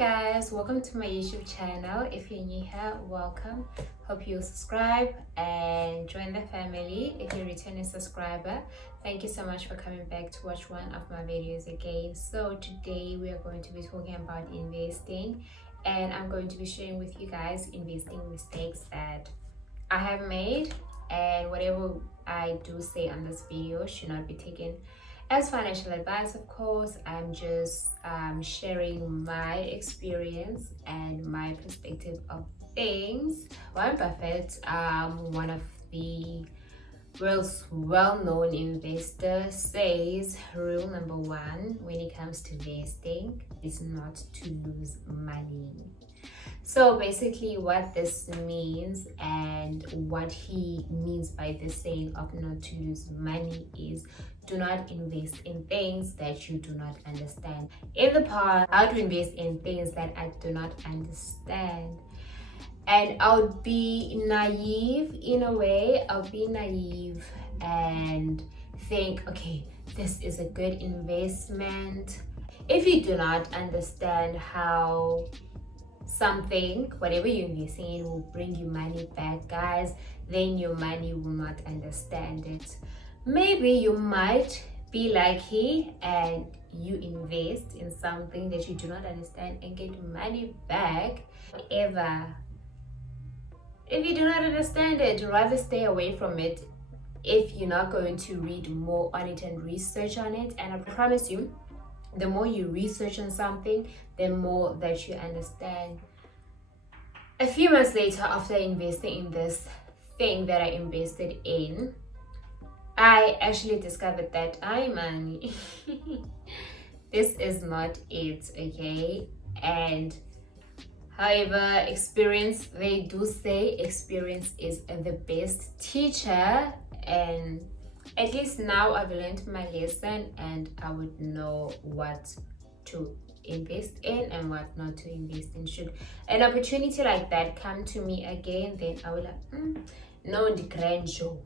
guys, welcome to my YouTube channel. If you're new here, welcome. Hope you subscribe and join the family. If you're a returning subscriber, thank you so much for coming back to watch one of my videos again. So today we are going to be talking about investing, and I'm going to be sharing with you guys investing mistakes that I have made, and whatever I do say on this video should not be taken as financial advice. Of course, I'm just sharing my experience and my perspective of things. Warren Buffett, one of the world's well-known investors, says rule number one when it comes to investing is not to lose money. So basically what this means and what he means by the saying of not to lose money is do not invest in things that you do not understand. In the past, I would invest in things that I do not understand. And I would be naive in a way. I'll be naive and think, okay, this is a good investment. If you do not understand how something, whatever you're investing in, will bring you money back, guys, then your money will not understand it. Maybe you might be lucky and you invest in something that you do not understand and get money back. However, if you do not understand it, rather stay away from it if you're not going to read more on it and research on it. And I promise you, the more you research on something, the more that you understand. A few months later, after investing in this thing that I invested in, I actually discovered that money this is not it, okay? And however, experience, they do say experience is the best teacher, and at least now I've learned my lesson and I would know what to invest in and what not to invest in. Should an opportunity like that come to me again, then I will no, the grand show.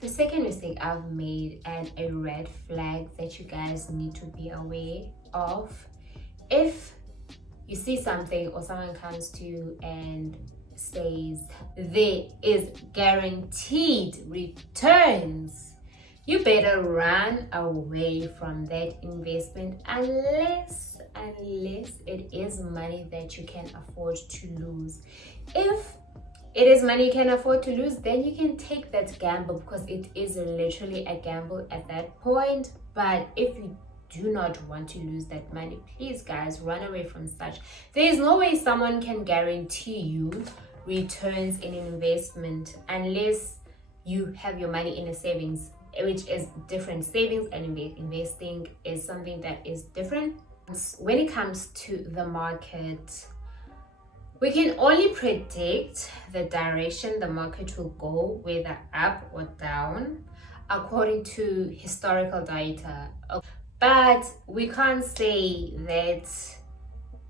The second mistake I've made and a red flag that you guys need to be aware of: if you see something or someone comes to you and says there is guaranteed returns, you better run away from that investment unless it is money that you can afford to lose. If it is money you can afford to lose, then you can take that gamble, because it is literally a gamble at that point. But if you do not want to lose that money, please guys, run away from such. There is no way someone can guarantee you returns in an investment unless you have your money in a savings, which is different. Savings and investing is something that is different. When it comes to the market, we can only predict the direction the market will go, whether up or down, according to historical data. But we can't say that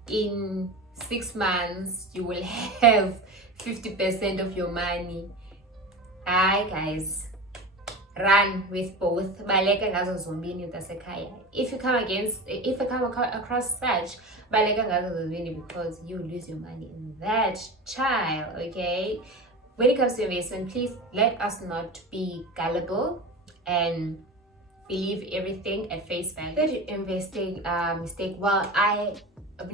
in 6 months you will have 50% of your money. Hi guys, run with both. If you come across such, because you lose your money in that child, okay? When it comes to investment, please let us not be gullible and believe everything at face value. That investing mistake, well, I've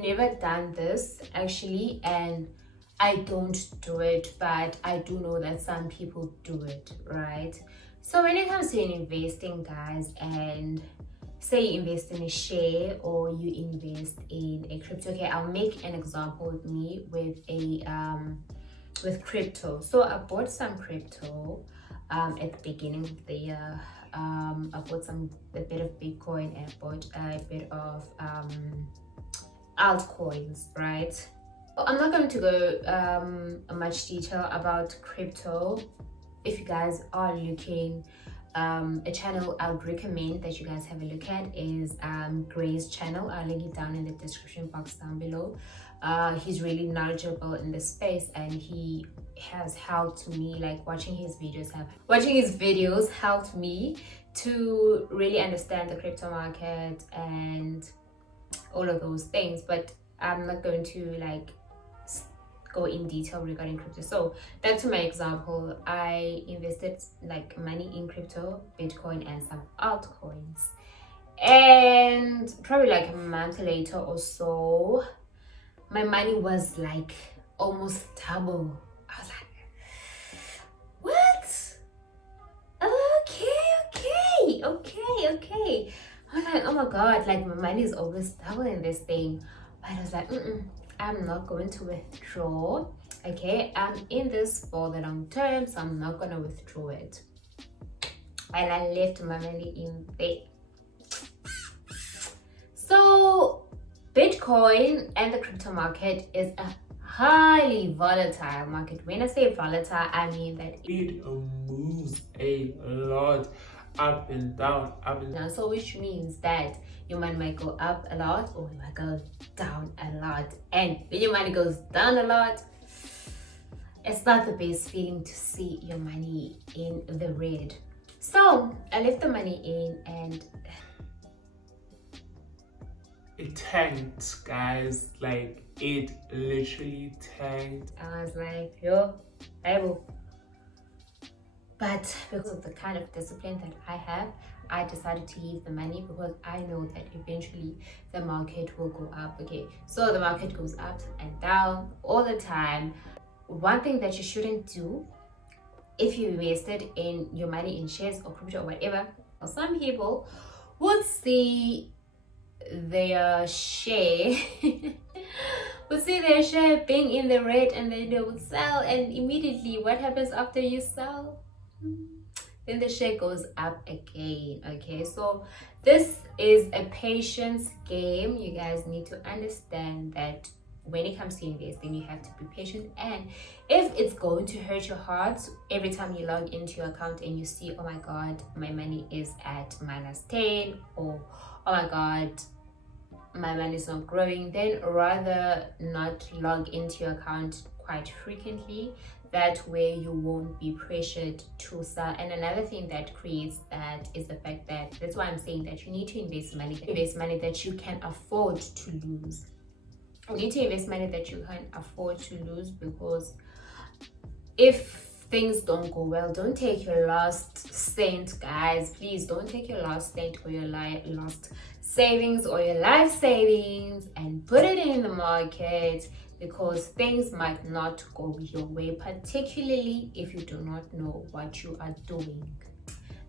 never done this actually, and I don't do it, but I do know that some people do it, right? So when it comes to investing, guys, and say you invest in a share or you invest in a crypto, okay, I'll make an example with me with a with crypto. So I bought some crypto at the beginning of the year. I bought a bit of Bitcoin and I bought a bit of altcoins, right? I'm not going to go much detail about crypto. If you guys are looking, a channel I would recommend that you guys have a look at is Gray's channel. I'll link it down in the description box down below. He's really knowledgeable in this space, and he has helped me, like watching his videos helped me to really understand the crypto market and all of those things. But I'm not going to like go in detail regarding crypto. So back to my example, I invested like money in crypto, Bitcoin, and some altcoins. And probably like a month later or so, my money was like almost double. I was like, what? Okay. I'm like, oh my god, like my money is always double in this thing. But I was like, I'm not going to withdraw. Okay, I'm in this for the long term, so I'm not gonna withdraw it. And I left my money in there. So Bitcoin and the crypto market is a highly volatile market. When I say volatile, I mean that it moves a lot up and down, So which means that your money might go up a lot or it might go down a lot. And when your money goes down a lot, it's not the best feeling to see your money in the red. So I left the money in and it tanked, guys. Like, it literally tanked. I was like, yo, Bible. But because of the kind of discipline that I have, I decided to leave the money because I know that eventually the market will go up. Okay, so the market goes up and down all the time. One thing that you shouldn't do if you invested in your money in shares or crypto or whatever, some people would see their share being in the red and then they would sell, and immediately what happens after you sell? Then the share goes up again. Okay, so this is a patience game. You guys need to understand that when it comes to investing, you have to be patient, and if it's going to hurt your heart every time you log into your account and you see, oh my god, my money is at -10, or oh my god, my money is not growing, then rather not log into your account quite frequently. That way you won't be pressured to sell. And another thing that creates that is the fact that, that's why I'm saying that you need to invest money that you can afford to lose. You need to invest money that you can afford to lose, because if things don't go well, don't take your last cent, guys. Please don't take your last cent or your last savings or your life savings and put it in the market, because things might not go your way, particularly if you do not know what you are doing.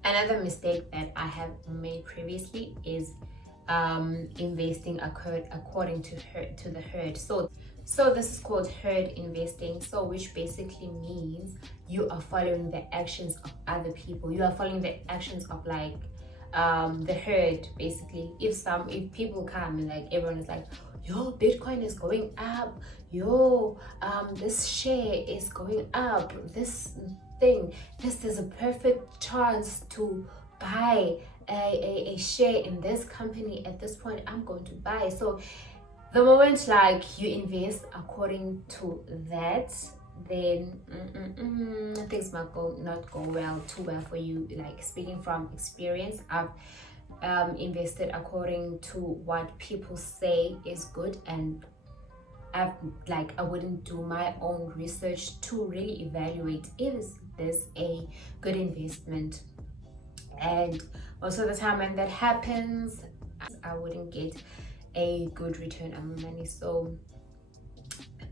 Another mistake that I have made previously is investing according to the herd. So this is called herd investing, so which basically means you are following the actions of other people. You are following the actions of like the herd. Basically, if people come and like everyone is like, yo, Bitcoin is going up, yo, this share is going up, this is a perfect chance to buy a share in this company at this point, I'm going to buy. So the moment like you invest according to that, then things might not go too well for you. Like, speaking from experience, I've invested according to what people say is good, and I wouldn't do my own research to really evaluate if this a good investment. And most of the time when that happens, I wouldn't get a good return on my money. So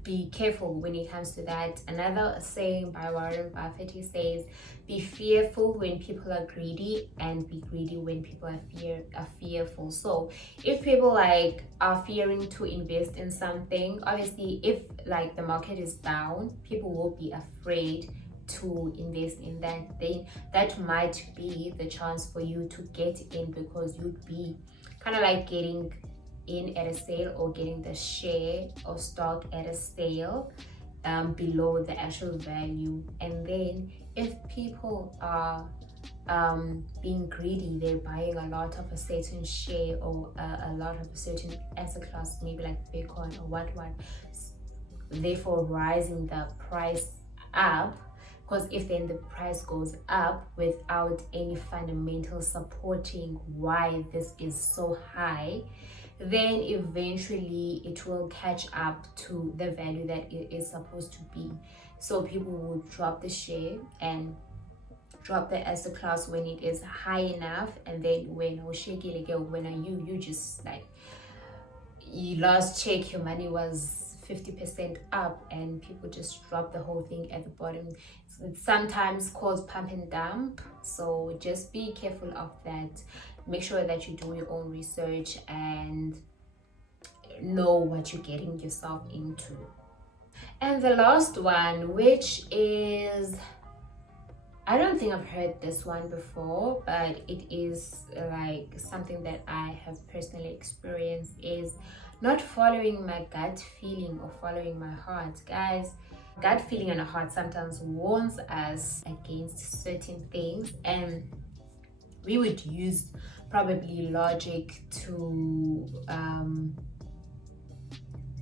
be careful when it comes to that. Another saying by Warren Buffett, he says, be fearful when people are greedy and be greedy when people are fearful. So if people like are fearing to invest in something, obviously if like the market is down, people will be afraid to invest in that thing. That might be the chance for you to get in, because you'd be kind of like getting in at a sale or getting the share or stock at a sale below the actual value. And then if people are being greedy, they're buying a lot of a certain share or a lot of a certain asset class, maybe like Bitcoin or what, therefore rising the price up. Because if then the price goes up without any fundamental supporting why this is so high, then eventually it will catch up to the value that it is supposed to be. So people will drop the share and drop the asset class when it is high enough, and then when you just like, you last check your money was 50% up and people just drop the whole thing at the bottom. It's sometimes called pump and dump, so just be careful of that. Make sure that you do your own research and know what you're getting yourself into. And the last one, which is, I don't think I've heard this one before, but it is like something that I have personally experienced, is not following my gut feeling or following my heart. Guys, gut feeling and a heart sometimes warns us against certain things, and we would use probably logic to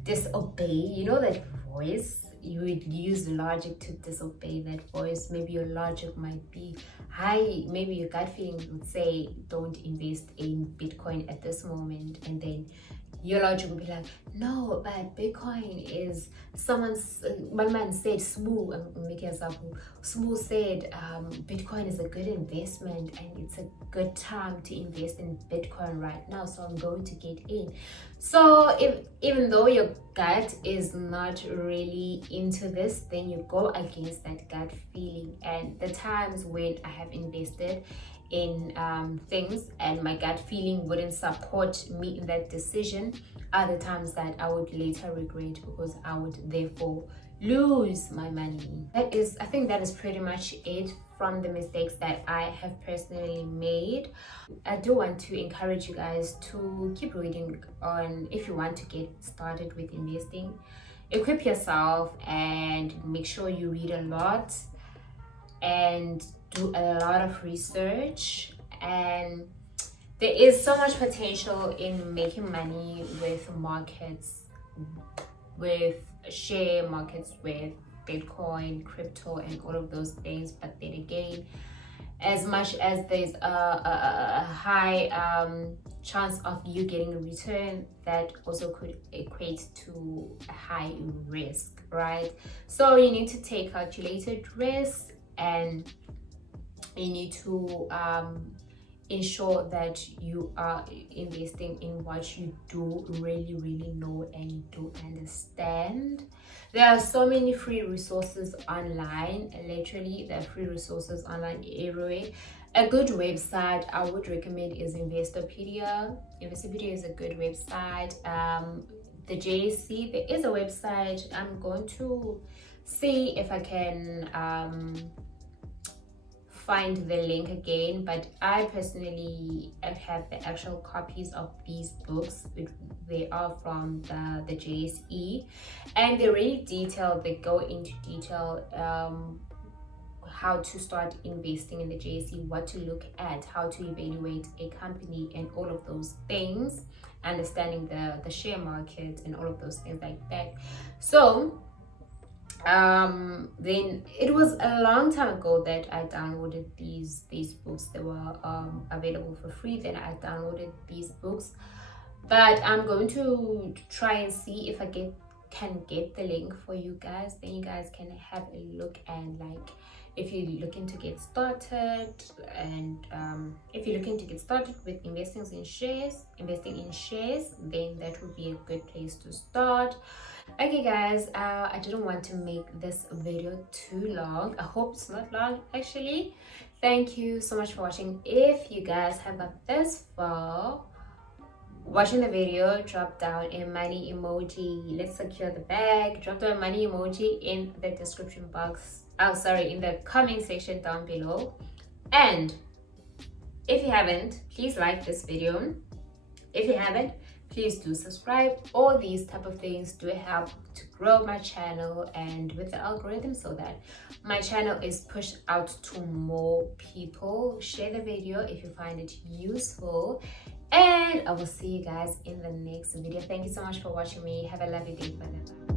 disobey, you know, that voice. You would use logic to disobey that voice. Maybe your logic might be high, maybe your gut feeling would say don't invest in Bitcoin at this moment, and then your logic would be like, no, but Bitcoin is, one man said, Smooth said Bitcoin is a good investment and it's a good time to invest in Bitcoin right now, so I'm going to get in. So even though your gut is not really into this, then you go against that gut feeling. And the times when I have invested in things and my gut feeling wouldn't support me in that decision are the times that I would later regret, because I would therefore lose my money. I think that is pretty much it from the mistakes that I have personally made. I do want to encourage you guys to keep reading on if you want to get started with investing. Equip yourself and make sure you read a lot and do a lot of research. And there is so much potential in making money with markets, with share markets, with Bitcoin, crypto, and all of those things. But then again, as much as there's a high chance of you getting a return, that also could equate to a high risk, right? So you need to take calculated risks, and you need to ensure that you are investing in what you do really know and you do understand. There are so many free resources online. Literally, there are free resources online everywhere. A good website I would recommend is Investopedia. Investopedia is a good website. The JSE, there is a website. I'm going to see if I can find the link again, but I personally have the actual copies of these books. They are from the JSE, and they're really detailed. They go into detail how to start investing in the JSE, what to look at, how to evaluate a company, and all of those things, understanding the share market and all of those things like that. So then it was a long time ago that I downloaded these books. They were available for free. Then I downloaded these books, but I'm going to try and see if I can get the link for you guys. Then you guys can have a look, and like, if you're looking to get started, and if you're looking to get started with investing in shares, then that would be a good place to start. Okay guys, I didn't want to make this video too long. I hope it's not long actually. Thank you so much for watching. If you guys have got this far watching the video, drop down a money emoji. Let's secure the bag. Drop down a money emoji in the description box. In the comment section down below. And if you haven't, please like this video. If you haven't, please do subscribe. All these type of things do help to grow my channel and with the algorithm, so that my channel is pushed out to more people. Share the video if you find it useful, and I will see you guys in the next video. Thank you so much for watching me. Have a lovely day. Bye.